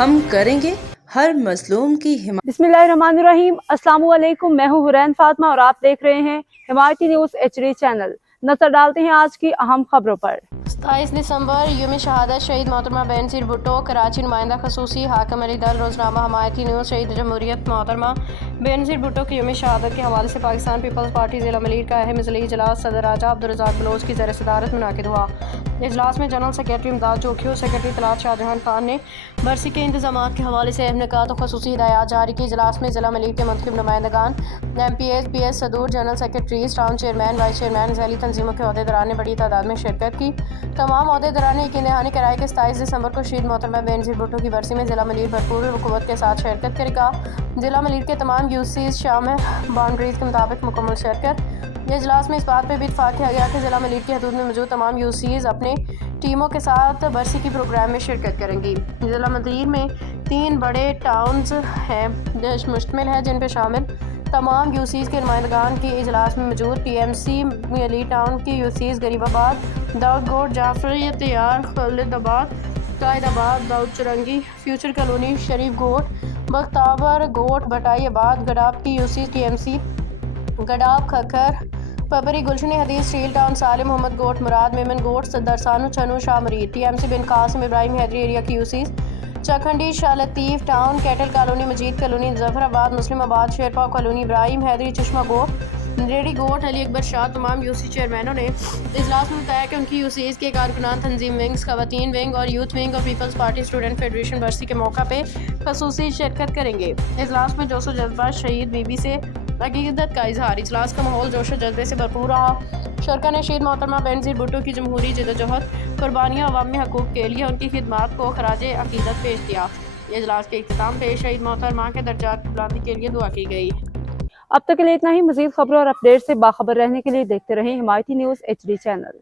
हम करेंगे हर मजलूम की हिमायत। बिस्मिल्लाहिर्रहमानिर्रहीम। अस्सलाम वालेकुम। मैं हूँ हुरैन फातिमा और आप देख रहे हैं हिमायती न्यूज़ HD चैनल। नजर डालते हैं आज की अहम खबरों पर। 27 दिसंबर यौम शहादत शहीद मोहतरमा बेनज़ीर भुट्टो। कराची नुमाइंदा खसूसी हाकिम अली दल रोजनामा हमायती न्यूज़। शहीद जमहूरियत मोहतरमा बेनज़ीर भुट्टो की यौम शहादत के हवाले से पाकिस्तान पीपल्स पार्टी ज़िला मलीर का अहम इजलास इजलास सदर राजा अब्दुल रज़ाक बलोच की ज़र सदारत मुनाकिद हुआ। इजलास में जनरल सेक्रेटरी इमदाद जोखियो, सेक्रेटरी तलात शाहजहान खान ने बरसी के इंतजाम के हवाले से अहम निकात और खसूसी हिदायत जारी की। इजलास में ज़िला मलीर के मुंतखब नुमाइंदगान, MPs, PS सदूर, general secretaries, town chairman, vice chairman, झैली तंजीमों के अहदेदारान ने बड़ी तादाद में शिरकत की। तमाम अहदेदारान ने यकीन दहानी कराई कि 27 दिसंबर को शहीद मोहतरमा बेनज़ीर भुट्टो की बरसी में ज़िला मलीर भरपूर क़ुव्वत के साथ शिरकत करेगा। ज़िला मलीर के तमाम UCs शामिल बाउंड्रीज के मुताबिक मुकम्मल शिरकत। इजलास में इस बात पर भी इत्तफाक किया गया कि ज़िला मलीर की हदूद में मौजूद तमाम UCs अपने टीमों के साथ बरसी की प्रोग्राम में शिरकत करेंगी। ज़िला मलीर में 3 बड़े टाउन्स हैं मुश्तमिल है, जिन पर शामिल तमाम UCs के नुमाइंदगान की इजलास में मौजूद TMC मली टाउन की UCs गरीबाबाद, दाऊद गोट, जाफरी तैयार, खलीदाबाद, कायदाबाद, दाऊद चुरंगी, फ्यूचर कॉलोनी, शरीफ गोट, बख्तावर गोट, भटाईबाद, गडाब की UCs TMC गडाब, खखर, पबरी, गुलशनी हदीस, स्टील टाउन, सालिम मोहम्मद गोट, मुराद मेमन गोट, दरसानू, छनू, शाह मरीद, TMC बिन कासिम इब्राहिम हैदरी एरिया की UCs चखंडी, Shah Latif town, cattle colony, मजीद कॉलोनी, जफराबाद, मुस्लिमाबाद, शेरपाव कॉलोनी, इब्राहिम हैदरी, चश्मा गोट, रेडी गोट, अली अकबर शाह। तमाम UC चेयरमैनों ने इजलास में बताया कि उनकी UCs के कारकुनान तंजीम विंग्स, खवातीन विंग और यूथ विंग और पीपल्स पार्टी स्टूडेंट फेडरेशन बरसी के मौका पे खसूसी शिरकत करेंगे। इजलास में जोश जज्बा शहीद बीबी से अकीदत का इजहार। इजलास का माहौल जोश जज्बे से भरपूर रहा। शरका ने शहीद मोहतरमा बेनज़ीर भुट्टो की जमहूरी जदोजहद, कुर्बानियाँ, अवामी हकूक़ के लिए उनकी खिदमात को खराजे अकीदत पेश किया। इजलास के इख्तिताम पे शहीद मोहतरमा के दर्जात की बुलंदी के लिए दुआ की गई। अब तक के लिए इतना ही। मज़ीद खबरों और अपडेट से बाखबर रहने के लिए देखते रहें हिमायती न्यूज़ HD चैनल।